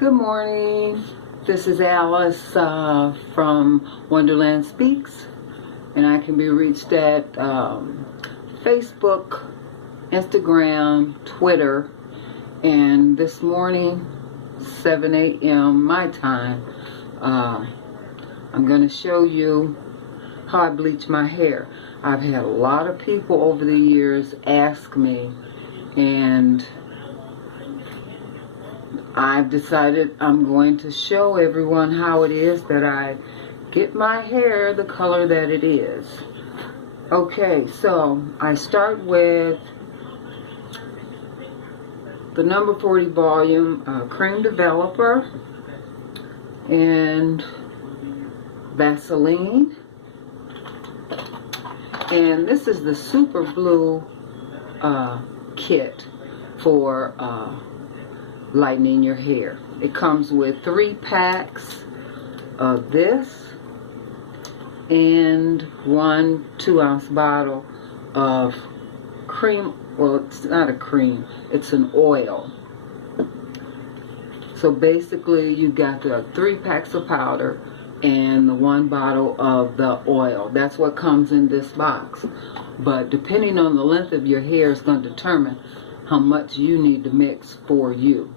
Good morning. This is Alice from Wonderland Speaks, and I can be reached at Facebook, Instagram, Twitter, and this morning, 7 a.m. my time, I'm going to show you how I bleach my hair. I've had a lot of people over the years ask me, and I've decided I'm going to show everyone how it is that I get my hair the color that it is. Okay, so I start with the number 40 volume cream developer and Vaseline, and this is the super blue kit for lightening your hair. It comes with 3 packs of this and 1 2-ounce bottle of cream. Well, it's not a cream, it's an oil. So basically you got the 3 packs of powder and the 1 bottle of the oil. That's what comes in this box. But depending on the length of your hair is going to determine how much you need to mix for you.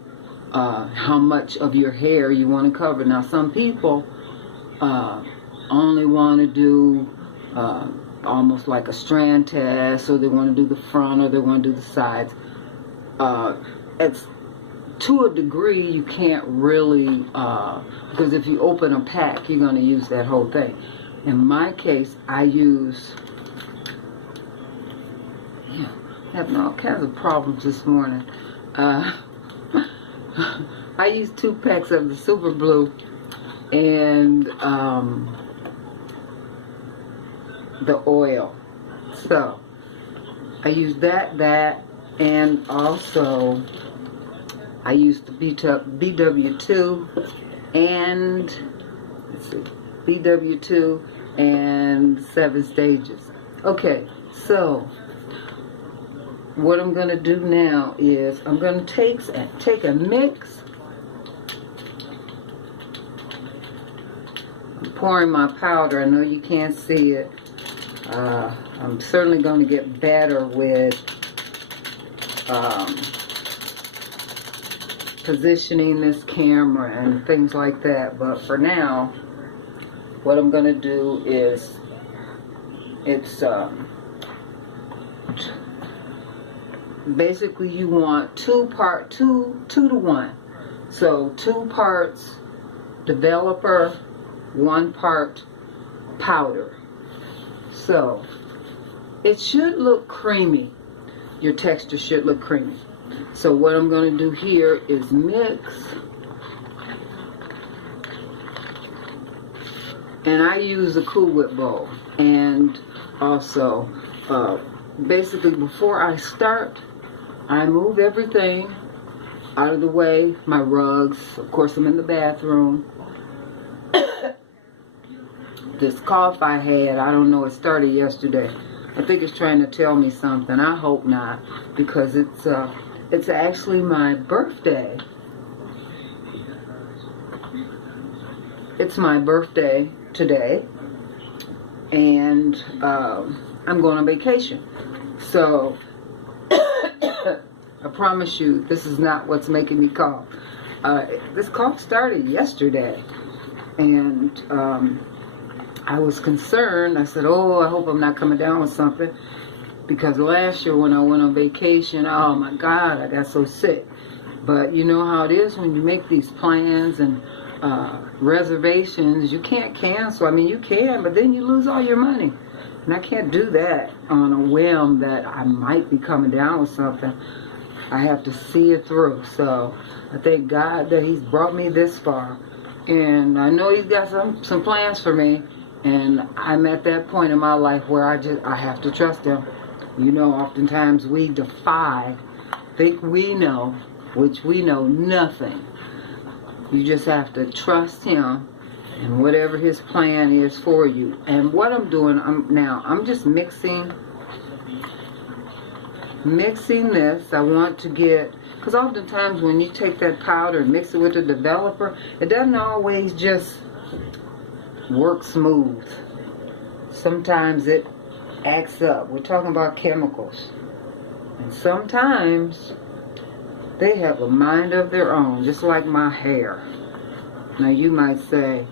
How much of your hair you want to cover. Now some people only want to do almost like a strand test, or they want to do the front, or they want to do the sides. It's to a degree you can't really, because if you open a pack you're going to use that whole thing. In my case I use, having all kinds of problems this morning. I use 2 packs of the super blue and the oil. So I use that, and also I use the BW2 and let's see, BW2 and 7 stages. Okay, so what I'm going to do now is I'm going to take a mix. I'm pouring my powder. I know you can't see it. I'm certainly going to get better with positioning this camera and things like that. But for now, what I'm going to do is it's basically you want 2 to 1. So 2 parts developer, 1 part powder. So it should look creamy. Your texture should look creamy. So what I'm going to do here is mix, and I use a Cool Whip bowl. And also basically before I start, I move everything out of the way, my rugs. Of course, I'm in the bathroom. This cough I had, I don't know, it started yesterday. I think it's trying to tell me something. I hope not, because it's actually my birthday. It's my birthday today, and I'm going on vacation. So I promise you, this is not what's making me cough. This cough started yesterday, and I was concerned. I said, oh, I hope I'm not coming down with something, because last year when I went on vacation, oh my God, I got so sick. But you know how it is when you make these plans and reservations, you can't cancel. I mean, you can, but then you lose all your money. And I can't do that on a whim that I might be coming down with something. I have to see it through. So I thank God that He's brought me this far. And I know He's got some plans for me. And I'm at that point in my life where I have to trust Him. You know, oftentimes we think we know, which we know nothing. You just have to trust Him and whatever His plan is for you. And what I'm doing, I'm just mixing this. I want to get Because oftentimes when you take that powder and mix it with the developer, it doesn't always just work smooth. Sometimes it acts up. We're talking about chemicals. And sometimes they have a mind of their own, just like my hair. Now you might say,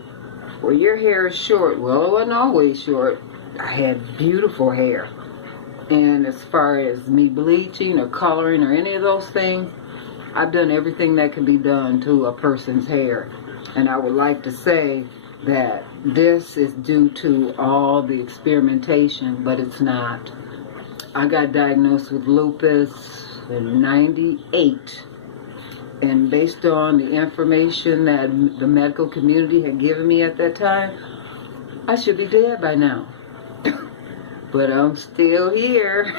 well, your hair is short. Well, it wasn't always short. I had beautiful hair. And as far as me bleaching or coloring or any of those things, I've done everything that can be done to a person's hair. And I would like to say that this is due to all the experimentation, but it's not. I got diagnosed with lupus in '98. And based on the information that the medical community had given me at that time, I should be dead by now. But I'm still here.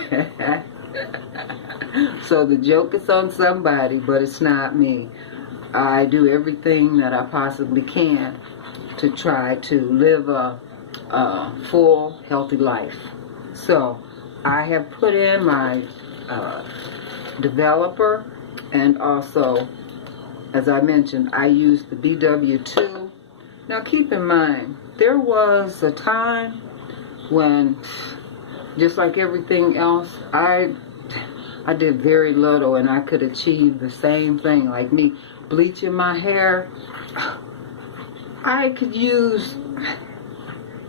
So the joke is on somebody, but it's not me. I do everything that I possibly can to try to live a full, healthy life. So I have put in my developer, and also, as I mentioned, I use the BW2. Now keep in mind, there was a time when, just like everything else, I did very little and I could achieve the same thing. Like me bleaching my hair, I could use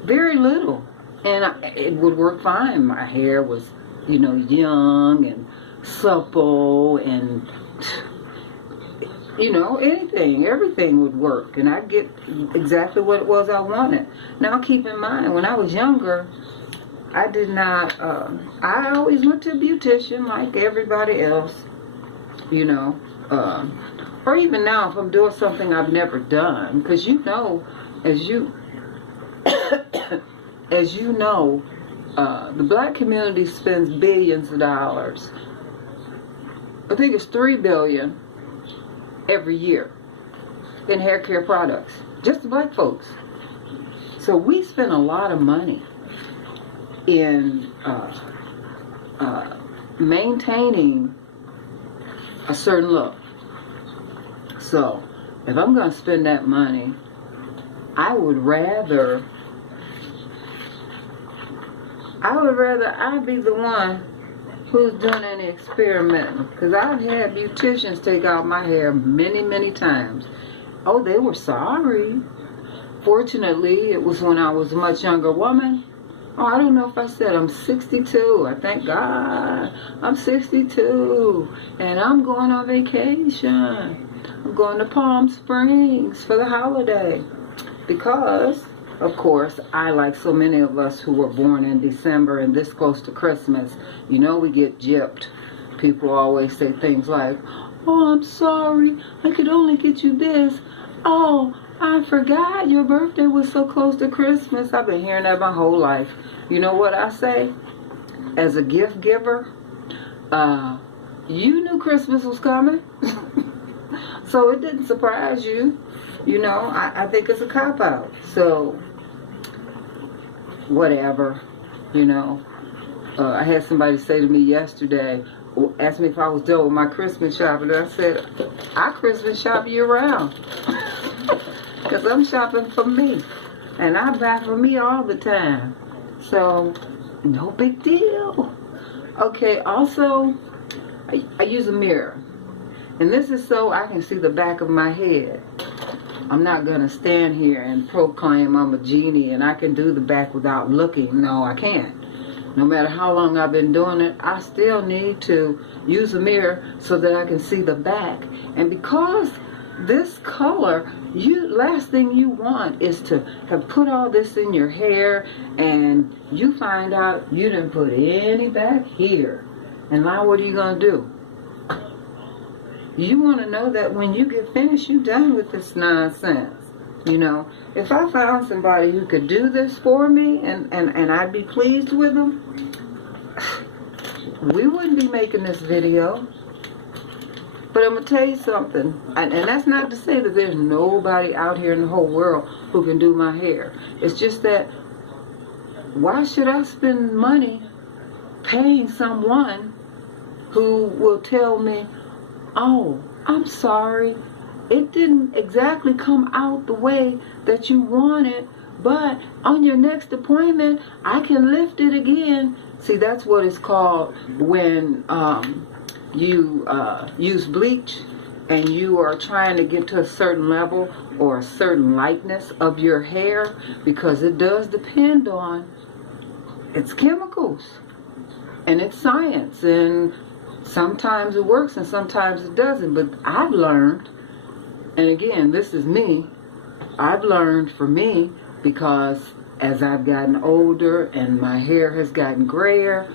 very little and it would work fine. My hair was, you know, young and supple and, you know, everything would work, and I'd get exactly what it was I wanted. Now keep in mind, when I was younger, I did not, I always went to a beautician like everybody else, you know, or even now if I'm doing something I've never done, because you know, as you know, the black community spends billions of dollars. I think it's $3 billion every year in hair care products, just the black folks. So we spend a lot of money in maintaining a certain look. So if I'm going to spend that money, I would rather I be the one who's doing any experimenting, because I've had beauticians take out my hair many times. Oh, they were sorry. Fortunately, it was when I was a much younger woman. Oh, I don't know if I said I'm 62. I thank God I'm 62, and I'm going on vacation. I'm going to Palm Springs for the holiday, because of course, I, like so many of us who were born in December and this close to Christmas, you know, we get gypped. People always say things like, oh, I'm sorry, I could only get you this. Oh, I forgot your birthday was so close to Christmas. I've been hearing that my whole life. You know what I say? As a gift giver, you knew Christmas was coming. So it didn't surprise you. You know, I think it's a cop-out. So, whatever, you know. I had somebody say to me yesterday, asked me if I was done with my Christmas shopping, and I said, I Christmas shop year-round. Because I'm shopping for me. And I buy for me all the time. So, no big deal. Okay, also, I use a mirror. And this is so I can see the back of my head. I'm not going to stand here and proclaim I'm a genie and I can do the back without looking. No, I can't. No matter how long I've been doing it, I still need to use a mirror so that I can see the back. And because this color, last thing you want is to have put all this in your hair and you find out you didn't put any back here. And now what are you going to do? You want to know that when you get finished, you're done with this nonsense. You know, if I found somebody who could do this for me and I'd be pleased with them, we wouldn't be making this video. But I'm going to tell you something, and that's not to say that there's nobody out here in the whole world who can do my hair. It's just that, why should I spend money paying someone who will tell me, oh, I'm sorry, it didn't exactly come out the way that you wanted, but on your next appointment, I can lift it again. See, that's what it's called when you use bleach and you are trying to get to a certain level or a certain lightness of your hair, because it does depend on its chemicals and it's science, and sometimes it works and sometimes it doesn't. But I've learned, and again, this is me, I've learned for me, because as I've gotten older and my hair has gotten grayer,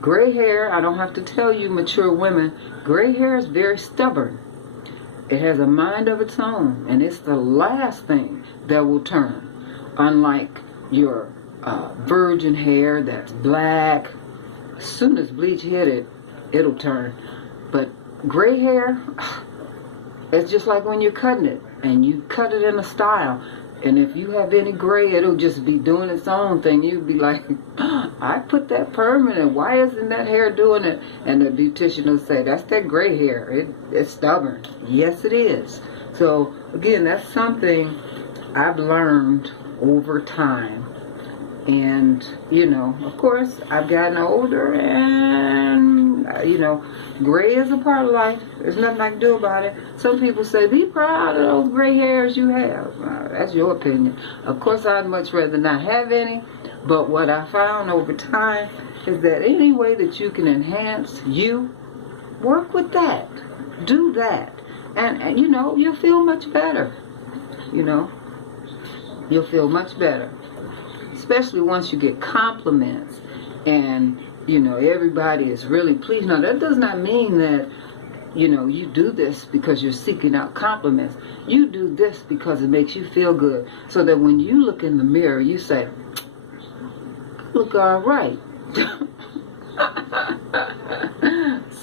gray hair, I don't have to tell you mature women, gray hair is very stubborn. It has a mind of its own, and it's the last thing that will turn. Unlike your virgin hair that's black, as soon as bleach hit it, it'll turn. But gray hair, it's just like when you're cutting it, and you cut it in a style, and if you have any gray, it'll just be doing its own thing. You'd be like, I put that permanent, why isn't that hair doing it? And the beautician will say, that's that gray hair, it's stubborn. Yes, it is. So again, that's something I've learned over time. And, you know, of course, I've gotten older, and, you know, gray is a part of life. There's nothing I can do about it. Some people say, be proud of those gray hairs you have. That's your opinion. Of course, I'd much rather not have any. But what I found over time is that any way that you can enhance you, work with that. Do that. And you know, you'll feel much better. You know, you'll feel much better. Especially once you get compliments and, you know, everybody is really pleased. Now, that does not mean that, you know, you do this because you're seeking out compliments. You do this because it makes you feel good. So that when you look in the mirror, you say, look all right.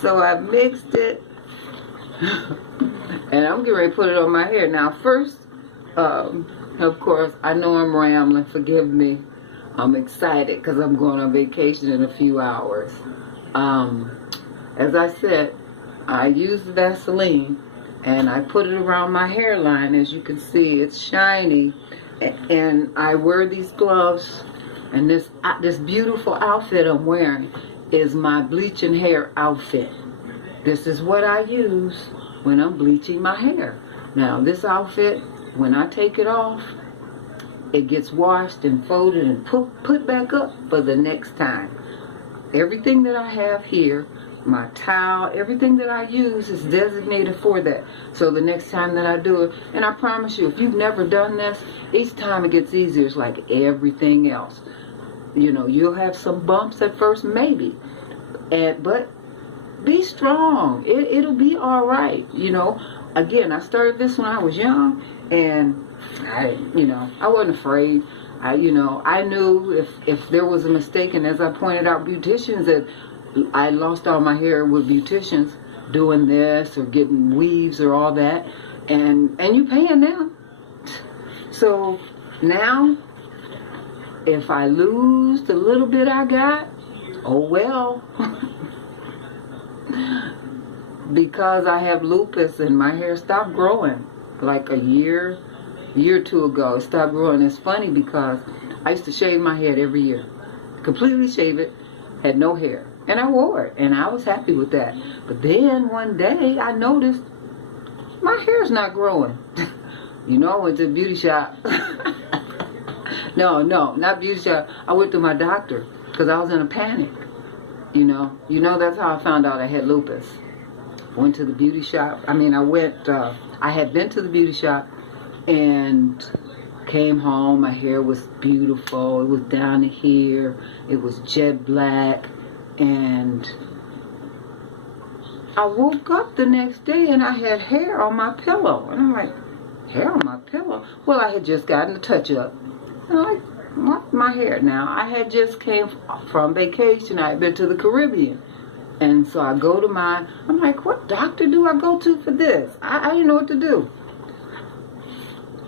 So I mixed it. And I'm getting ready to put it on my hair. Now, first, of course, I know I'm rambling. Forgive me. I'm excited because I'm going on vacation in a few hours. As I said, I used Vaseline and I put it around my hairline. As you can see, it's shiny. And I wear these gloves. And this beautiful outfit I'm wearing is my bleaching hair outfit. This is what I use when I'm bleaching my hair. Now, this outfit, when I take it off, it gets washed and folded and put back up for the next time. Everything that I have here, my towel, everything that I use is designated for that. So the next time that I do it, and I promise you, if you've never done this, each time it gets easier. It's like everything else. You know, you'll have some bumps at first, maybe. But be strong. It'll be all right. You know, again, I started this when I was young, and I wasn't afraid. I knew if there was a mistake, and as I pointed out, beauticians, that I lost all my hair with beauticians doing this or getting weaves or all that, and you paying them. So now, if I lose the little bit I got, oh well. Because I have lupus and my hair stopped growing like a year or two ago. It stopped growing. It's funny because I used to shave my head every year. Completely shave it, had no hair. And I wore it, and I was happy with that. But then one day I noticed my hair's not growing. You know, I went to the beauty shop. No, not beauty shop. I went to my doctor because I was in a panic. You know, that's how I found out I had lupus. Went to the beauty shop. I had been to the beauty shop and came home. My hair was beautiful. It was down to here. It was jet black. And I woke up the next day and I had hair on my pillow. And I'm like, hair on my pillow? Well, I had just gotten a touch-up. And I'm like, what? My hair now? I had just came from vacation. I had been to the Caribbean. And so I go to I'm like, what doctor do I go to for this? I didn't know what to do.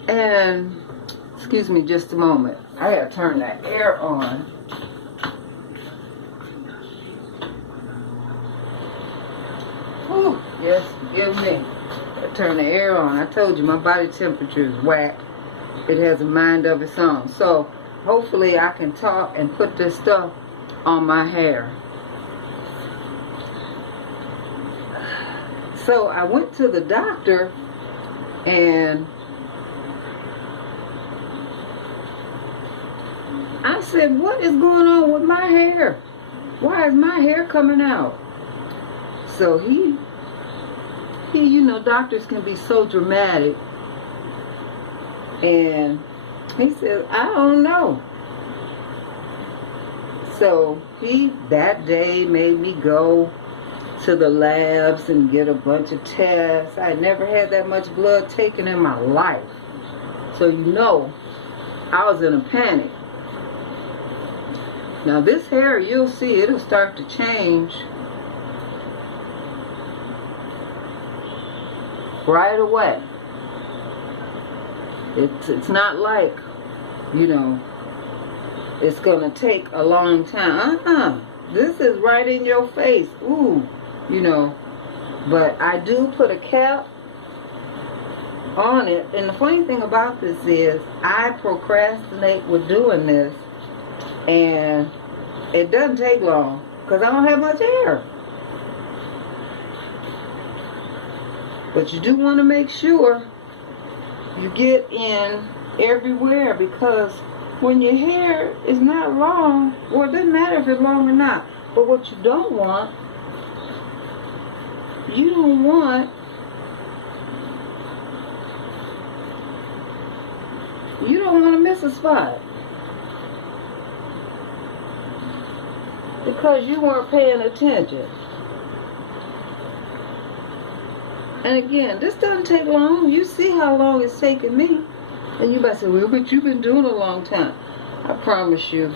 And, excuse me just a moment. I gotta turn that air on. Whew, Yes, give me. Turn the air on. I told you my body temperature is whack. It has a mind of its own. So hopefully I can talk and put this stuff on my hair. So I went to the doctor and I said, what is going on with my hair? Why is my hair coming out? So he, you know, doctors can be so dramatic. And he said, I don't know. So he, that day, made me go to the labs and get a bunch of tests. I had never had that much blood taken in my life. So you know, I was in a panic. Now this hair, you'll see, it'll start to change right away. It's not like, you know, it's gonna take a long time. This is right in your face. Ooh, you know. But I do put a cap on it. And the funny thing about this is I procrastinate with doing this. And it doesn't take long because I don't have much hair. But you do want to make sure you get in everywhere, because when your hair is not long, well, it doesn't matter if it's long or not, but what you don't want to miss a spot because you weren't paying attention. And again, this doesn't take long. You see how long it's taken me. And you might say, well, but you've been doing it a long time. I promise you,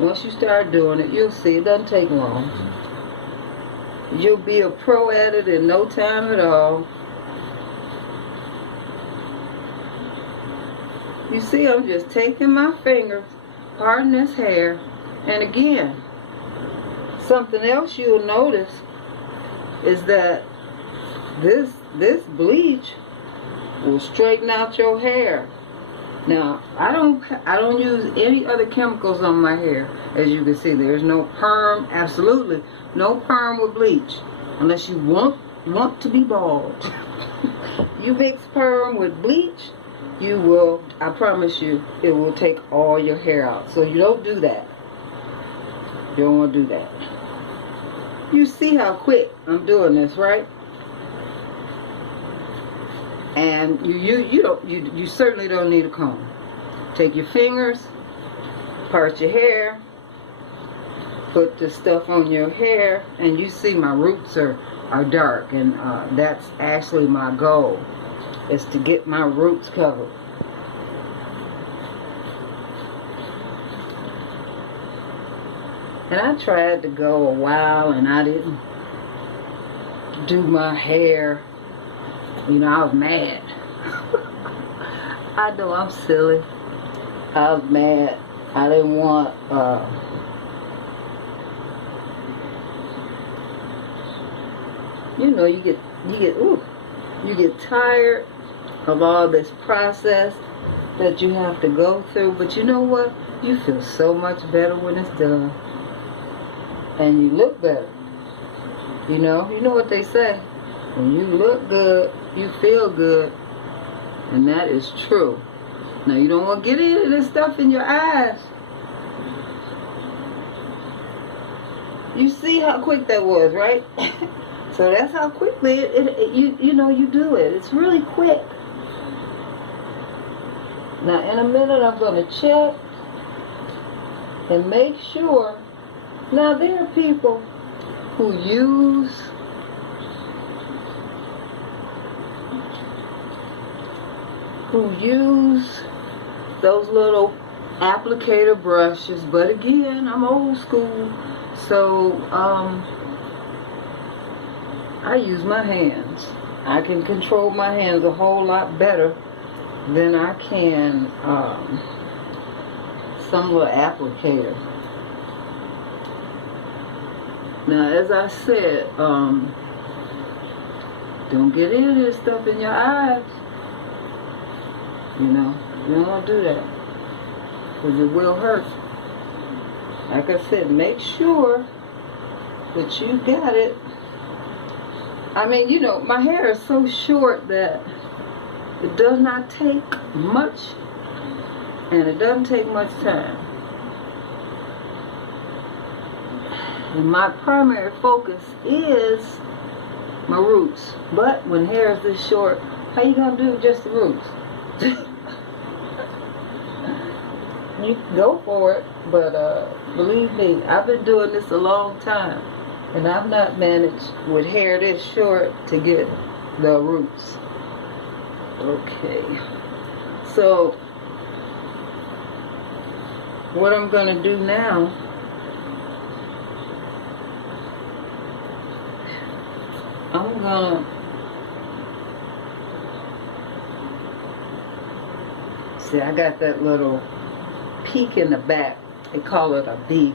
once you start doing it, you'll see it doesn't take long. You'll be a pro at it in no time at all. You see, I'm just taking my fingers, parting this hair. And again, something else you'll notice is that this bleach will straighten out your hair. Now, I don't use any other chemicals on my hair. As you can see, there's no perm, absolutely no perm with bleach, unless you want to be bald. You mix perm with bleach, you will, I promise you, it will take all your hair out. So you don't do that. You don't want to do that. You see how quick I'm doing this, right? And you certainly don't need a comb. Take your fingers, part your hair, put the stuff on your hair, and you see my roots are dark, and that's actually my goal, is to get my roots covered. And I tried to go a while and I didn't do my hair. You know, I was mad. I know I'm silly. I was mad. I didn't want you know, you get tired of all this process that you have to go through, but you know what? You feel so much better when it's done. And you look better. You know what they say. When you look good, you feel good. And that is true. Now, you don't want to get into this stuff in your eyes. You see how quick that was, right? So that's how quickly you do it. It's really quick. Now, in a minute, I'm going to check and make sure. Now, there are people who use those little applicator brushes, but again, I'm old school, so I use my hands. I can control my hands a whole lot better than I can some little applicator. Now, as I said, Don't get any of this stuff in your eyes. You know, you don't want to do that. Because it will hurt. Like I said, make sure that you got it. I mean, you know, my hair is so short that it does not take much, and it doesn't take much time. And my primary focus is my roots. But when hair is this short, how you gonna do just the roots? You can go for it, but believe me, I've been doing this a long time, and I've not managed with hair this short to get the roots. Okay, so what I'm gonna do now, I'm gonna see, I got that little peak in the back. They call it a V.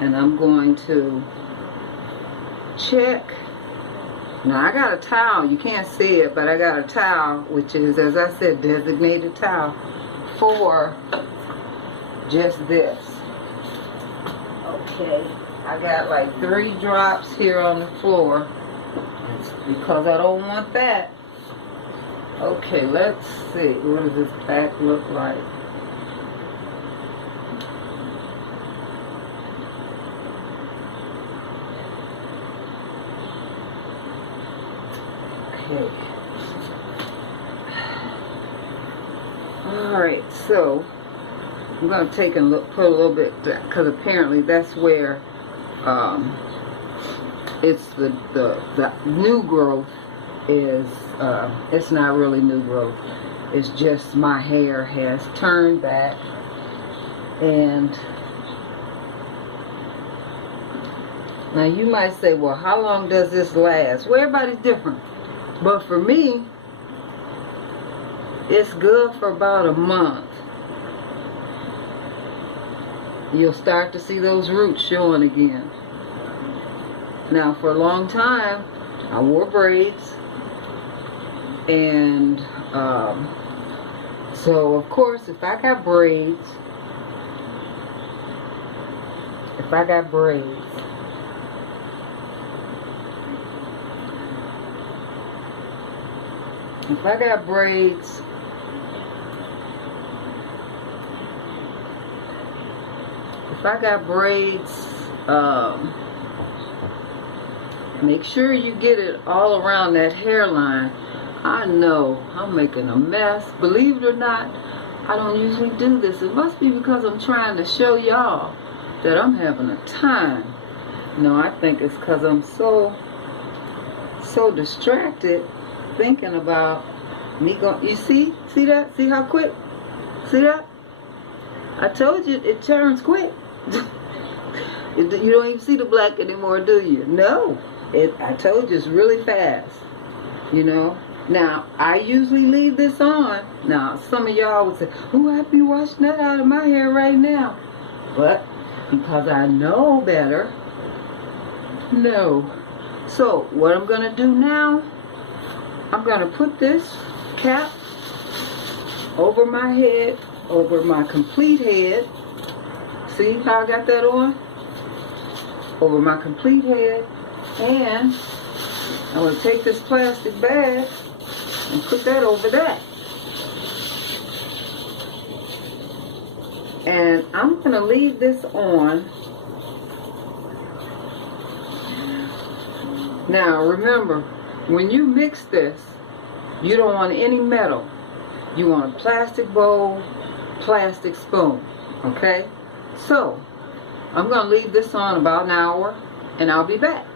And I'm going to check. Now I got a towel. You can't see it, but I got a towel, which is, as I said, designated towel for just this. Okay. I got like 3 drops here on the floor. It's because I don't want that. Okay, let's see. What does this back look like? Okay. Alright, so I'm going to take and put a little bit, because apparently that's where it's the new growth is, it's not really new growth. It's just my hair has turned back, and now you might say, well, how long does this last? Well, everybody's different, but for me, it's good for about a month. You'll start to see those roots showing again. Now, for a long time, I wore braids, and so of course, if I got braids, if I got braids, make sure you get it all around that hairline. I know I'm making a mess. Believe it or not, I don't usually do this. It must be because I'm trying to show y'all that I'm having a time. No, I think it's because I'm so distracted thinking about me going. You see that? See how quick? See that? I told you it turns quick. You don't even see the black anymore, do you? No. I told you it's really fast. You know? Now, I usually leave this on. Now, some of y'all would say, oh, I'd be washing that out of my hair right now. But because I know better, no. So, what I'm going to do now, I'm going to put this cap over my head, over my complete head. See how I got that on? Over my complete head. And I'm going to take this plastic bag and put that over that. And I'm going to leave this on. Now remember, when you mix this, you don't want any metal. You want a plastic bowl, plastic spoon. Okay? So, I'm going to leave this on about an hour, and I'll be back.